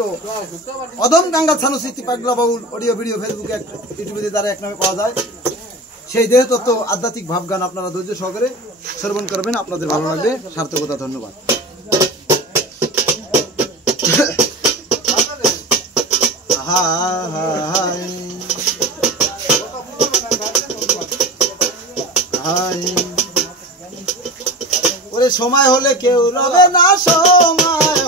পরিচালিত অদম গাঙ্গা ছানু স্মৃতি পাগলা বাউল অডিও ভিডিও ফেসবুকে ইউটিউবে দ্বারা এক নামে পাওয়া যায়। সেই দেহ তত্ত্ব আধ্যাত্মিক ভাবগান আপনারা ধৈর্য সহকারে শ্রবণ করবেন, আপনাদের ভালো লাগবে। সার্থকতা। ধন্যবাদ। ওরে সময় হলে কেউ রবে না, সময়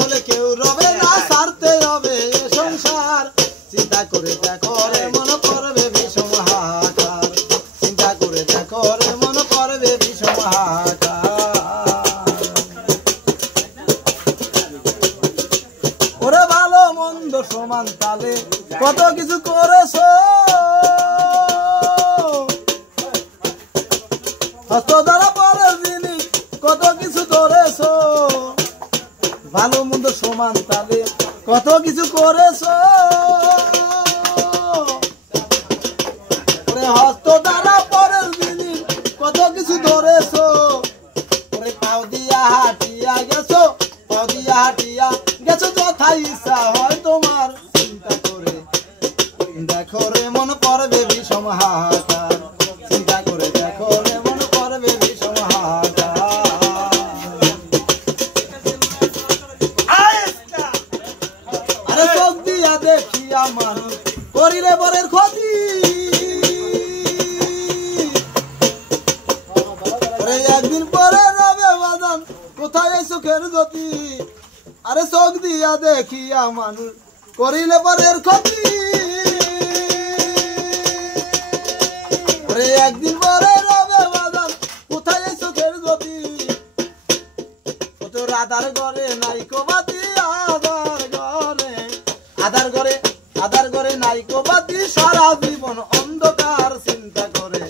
হলে কেউ রবে না, ছাড়তে হবে এ সংসার। চিন্তা করে দেখো রে মন করবে বিষম হাহাকার, চিন্তা করে দেখো রে মন করবে বিষম হাহাকার। ওরে ভালো মন্দ সমান তালে কত কিছু করেছো, হস্ত দ্বারা পরের জিনিস কত কিছু ধরেছো। ভালো মন্দ সমান তালে কত কিছু করেছো, হস্ত দ্বারা পরের জিনিস কত কিছু ধরেছো। ওরে পাও দিয়া হাঁটিয়া গেছো, পাও দিয়া হাঁটিয়া গেছো যথা ইচ্ছা হয় তোমার। চিন্তা করে দেখো রে মন করবে বিষম হাহাকার, চিন্তা করে দেখো রে মন করবে বিষম হাহাকার। আরে চোখ দিয়া দেখিয়া মানুষ করিলে বরের ক্ষতি, একদিন পরে রবে বাদান কোথায় সুখের জ্যোতি। আরে চোখ দিয়া দেখিয়া মানুষ করিলে পরের ক্ষতি, একদিন পরে রবে বাদান কোথায় সুখের জ্যোতি। তোর আধার ঘরে নাইকো বাতি, আধার ঘরে নাইকো বাতি, সারা জীবন অন্ধকার। চিন্তা করে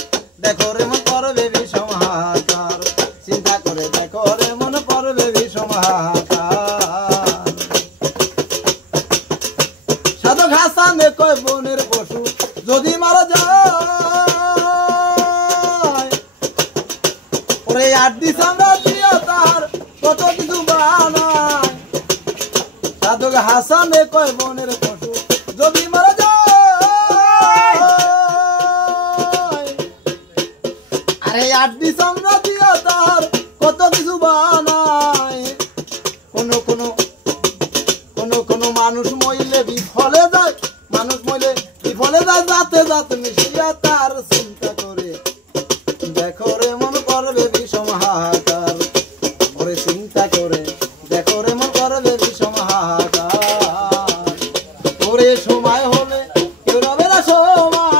দেখো রে মন করবে বিষম হাহাকার, চিন্তা করে দেখো রে মন করবে বিষম হাহাকার। সাধক হাসানে কয় বনের পশু যদি মারা যায়, ওরে 8 ডিসেম্বর দিয়া তার কত কিছু বানায়। সাধক হাসানে কয় বনের পশু যদি মারা যায়, আরে 8 ডিসেম্বর দিয়া তার কত কিছু বানায়। কোন মানুষ মইলে বিফলে যায়, মানুষ মইলে বিফলে যায়, যাতে যাতে মিশিয়া তার। চিন্তা করে দেখো রে মন করবে বিষম হাহাকার, ওরে চিন্তা করে দেখো রে মন করবে বিষম হাহাকার। ওরে সময় হলে কেউ রবে না, সময়